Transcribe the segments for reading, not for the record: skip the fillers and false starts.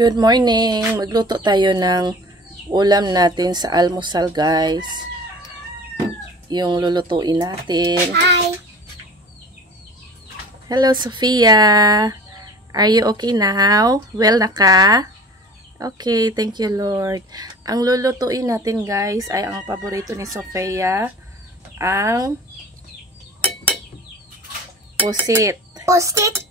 Good morning! Magluto tayo ng ulam natin sa almusal, guys. Yung lulutuin natin. Hi! Hello, Sophia! Are you okay now? Well na ka? Okay, thank you, Lord. Ang lulutuin natin, guys, ay ang paborito ni Sophia, ang pusit. Pusit!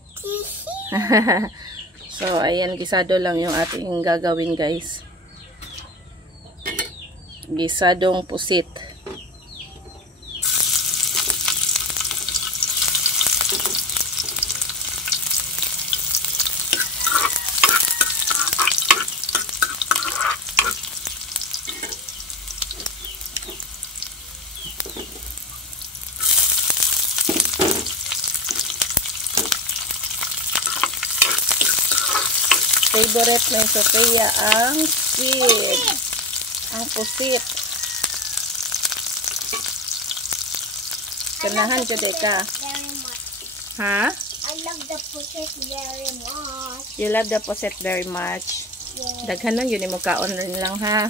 So, ayan, gisado lang yung ating gagawin, guys. Gisadong pusit. Favorite ng Sophia ang squid. Ang pusit. Kanahan ka, Deka. Ha? I love the pusit very much. You love the pusit very much. Yeah. Daghan lang yun, mo kaon rin lang, ha?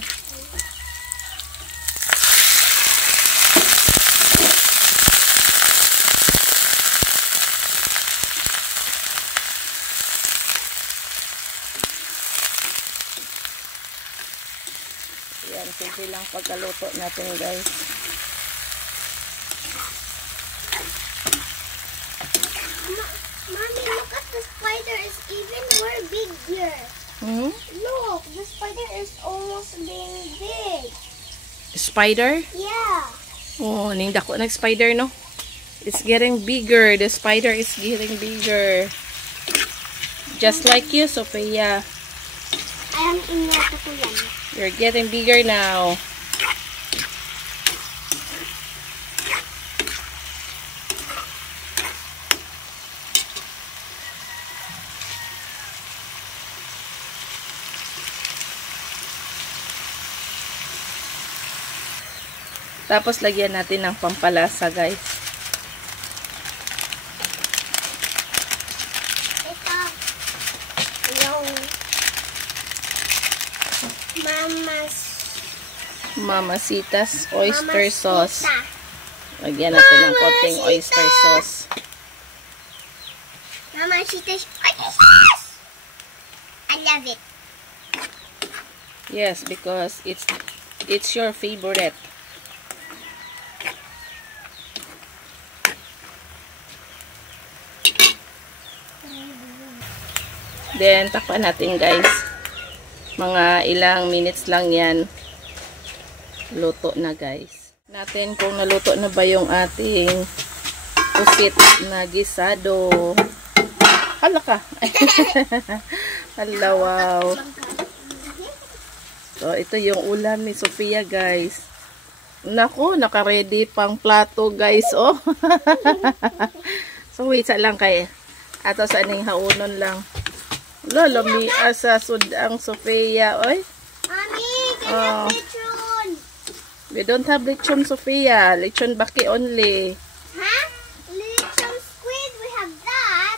Yan, simple lang pagkaluto natin, guys. Mommy, look at the spider is even more bigger. Hmm? Look, the spider is almost being big. Spider? Yeah. Oh, ning dako nag spider, no? It's getting bigger. The spider is getting bigger. Just like you, Sophia. I am in your yan. You're getting bigger now. Tapos lagyan natin ng pampalasa, guys. Ito yung Mamacita's oyster Mama's sauce. tita. Lagyan natin ng konting oyster sauce. Mamacita's oyster sauce. I love it. Yes, because it's your favorite. Then, takpan natin, guys. Mga ilang minutes lang yan. Luto na, guys. Natin kung naluto na ba yung ating pusit na gisado. Hala ka. Hala, wow. So, ito yung ulam ni Sophia, guys. Naku, naka-ready pang plato, guys. Oh. So, wait sa lang kay. Ato sa aning haunon lang. Lolo, mi asa sud ang Sophia, oy. Mommy, can I have lechon? We don't have lechon, Sophia. Lechon baki only. Huh? Lechon squid, we have that.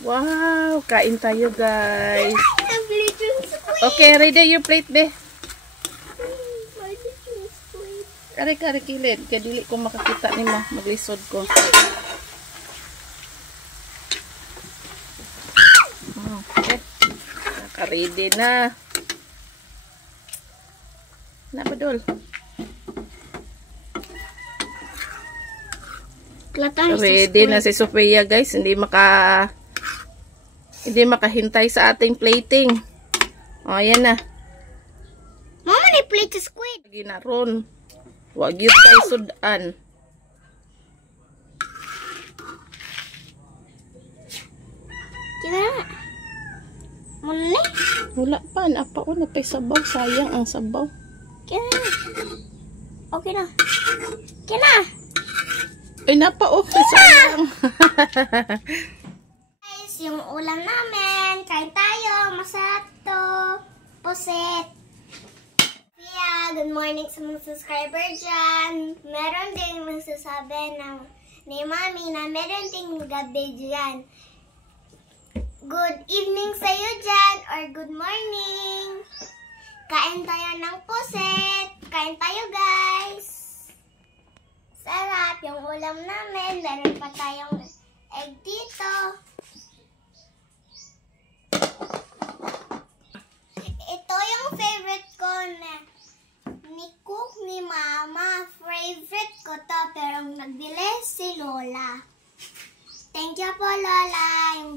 Wow, kain tayo, guys. I have lechon squid. Okay, ready your plate, be. My lechon squid. Kari kilid, kaya dili ko makakita ni ma, maglisod ko. Okay. Naka-ready na. Nabadol. Ready na si Sophia, guys. Hindi makahintay sa ating plating. O, yan na. Mama, ni plate squid. Ginaron. Wag yun tayo sudan. Kina. Muna. Wala pa. Napaon na pa'y sabaw. Sayang ang sabaw. Kina. Okay na. Kina. Ay, napaon. Sayang. Guys, yung ulam namin. Kain tayo. Masarap to. Pusit. Yeah, good morning sa mga subscriber dyan. Meron ding nagsasabi ng ni Mami na meron ding gabi dyan. Good evening sa'yo dyan or good morning. Kain tayo ng puset. Kain tayo guys. Sarap yung ulam namin. Meron pa tayong egg dito. Ito yung favorite ko na ni Cook ni Mama. Favorite ko to pero nagbili si Lola. Thank you po Lola. Yung